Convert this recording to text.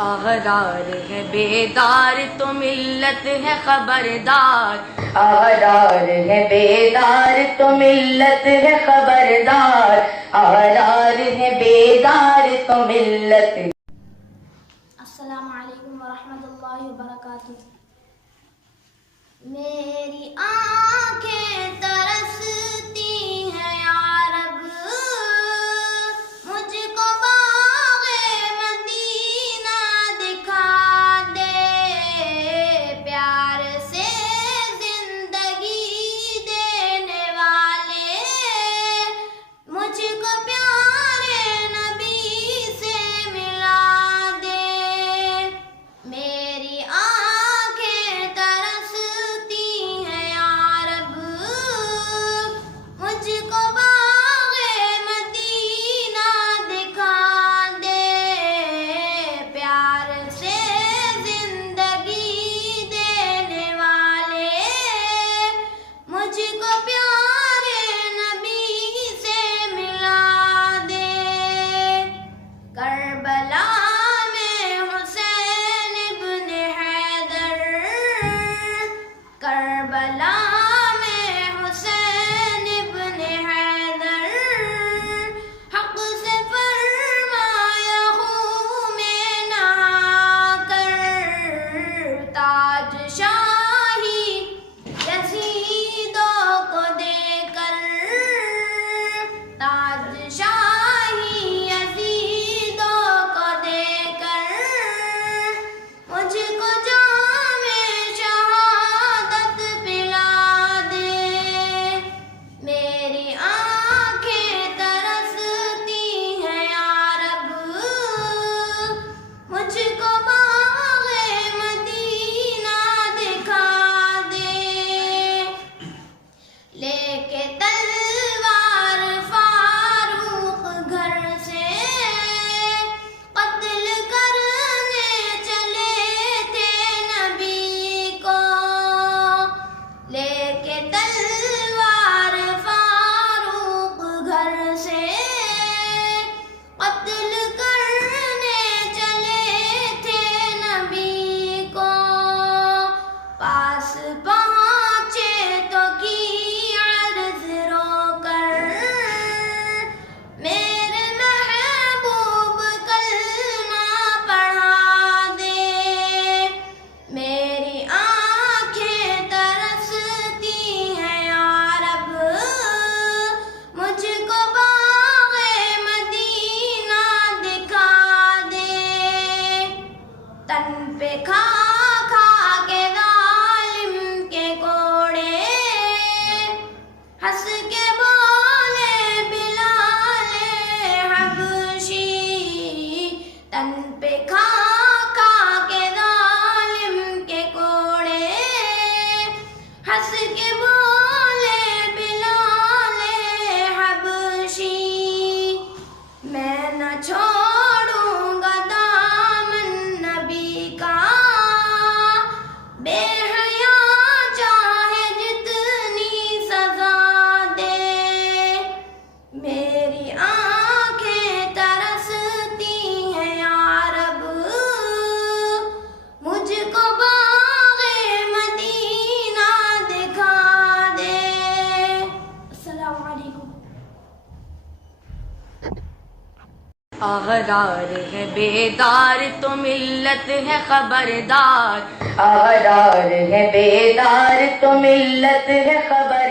احرار ہے بیدار تو ملت ہے خبردار، احرار ہے بیدار تو ملت ہے خبردار، احرار ہے بیدار تو ملت۔ السلام علیکم ورحمۃ اللہ وبرکاتہ۔ میری آنکھیں ترستی ہیں یا رب، مجھ کو باغ مدینہ دکھا دے، پیار سے زندگی دینے والے مجھ کو پیارے نبی سے ملا دے۔ میری آنکھیں ترستی ہیں یا رب، مجھ کو باغ مدینہ دکھا دے، پیار سے زندگی دینے والے مجھ کو پیارے نبی سے ملا دے۔ کربلا میں حسین ابن حیدر، کربلا میں حسین ابن حیدر، حق سے فرمایا خون میں نہا کر، تاج شاہی یزیدوں کو دے کر، تاج شاہی یزیدوں کو دے کر، مجھ کو جام شہادت پلا دے۔ میری آنکھیں ترستی ہیں یا رب، مجھ کو باغ مدینہ دکھا دے۔ لے کے تلوار فاروق گھر سے قتل کرنے چلے تھے نبی کو، لے کے تلوار فاروق گھر سے قتل کرنے چلے تھے نبی کو، پاس پہنچے تو کی عرض رو کر، میرے محبوب کلمہ پڑھا دے۔ میری آنکھیں ترستی ہیں یا رب، مجھ کو باغ مدینہ دکھا دے۔ تن پہ کھا کھا کے ظالم کے کوڑے، ہنس کے بولے بلال حبشی، تن پہ کھا کھا کے ظالم کے کوڑے، ہنس کے بولے بلال حبشی، میں نہ چھوڑوں گا دامن نبی کا، بے حیا چاہے جتنی سزا دے۔ میری آنکھیں ترستی ہیں یا رب، مجھ کو باغ مدینہ دکھا دے۔ السلام علیکم۔ احرار ہے بیدار تو ملت ہے خبردار، احرار ہے بیدار تو ملت ہے خبردار۔